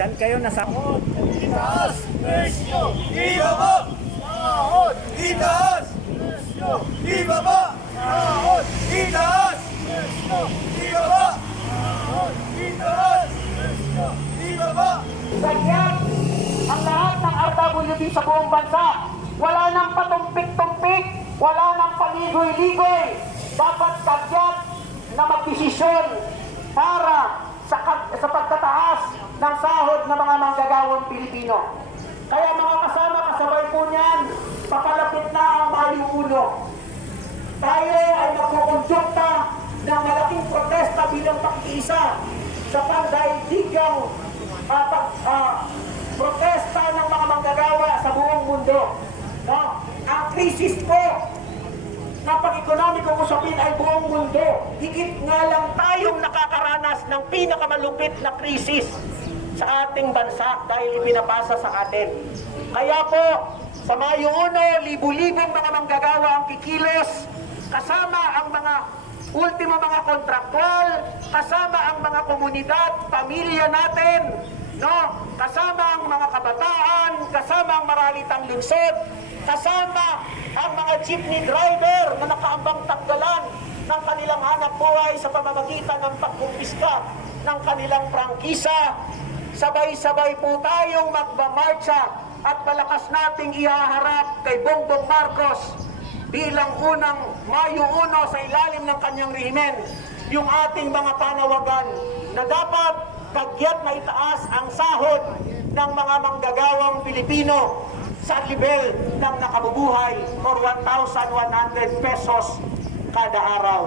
Diyan kayo nasa... Itaas! Presyo! Ibaba! Sahod! Itaas! Presyo! Ibaba! Sahod! Itaas! Presyo! Ibaba! Sahod! Itaas! Presyo! Ibaba! Ganyan ang lahat ng RWB sa buong bansa. Wala nang patumpik-tumpik, wala nang paligoy-ligoy. Dapat kagyat na magdesisyon ng mga manggagawang Pilipino. Kaya mga kasama, kasabay po niyan, papalapit na ang Mayo Uno. Tayo ay magkukonsulta ng malaking protesta bilang pakiisa sa pandaigdigang uh, pag, ah, protesta ng mga manggagawa sa buong mundo. No? Ang krisis po na pag-ekonomikong usapin ay buong mundo. Higit nga lang tayong nakakaranas ng pinakamalupit na krisis sa ating bansa dahil ipinapasa sa atin. Kaya po, sa Mayo 1, libu-libong mga manggagawa ang kikilos kasama ang mga ultimo mga kontraktual, kasama ang mga komunidad, pamilya natin, no? Kasama ang mga kabataan, kasama ang maralitang lungsod, kasama ang mga jeepney driver na nakaambang tagdalan ng kanilang hanap buhay sa pamamagitan ng pagkumpiska ng kanilang prangkisa. Sabay-sabay po tayong magmamarcha at palakas nating ihaharap kay Bongbong Marcos bilang unang Mayo 1 sa ilalim ng kanyang rehimen yung ating mga panawagan na dapat kagyat na itaas ang sahod ng mga manggagawang Pilipino sa level ng nakabubuhay or 1,100 pesos kada araw.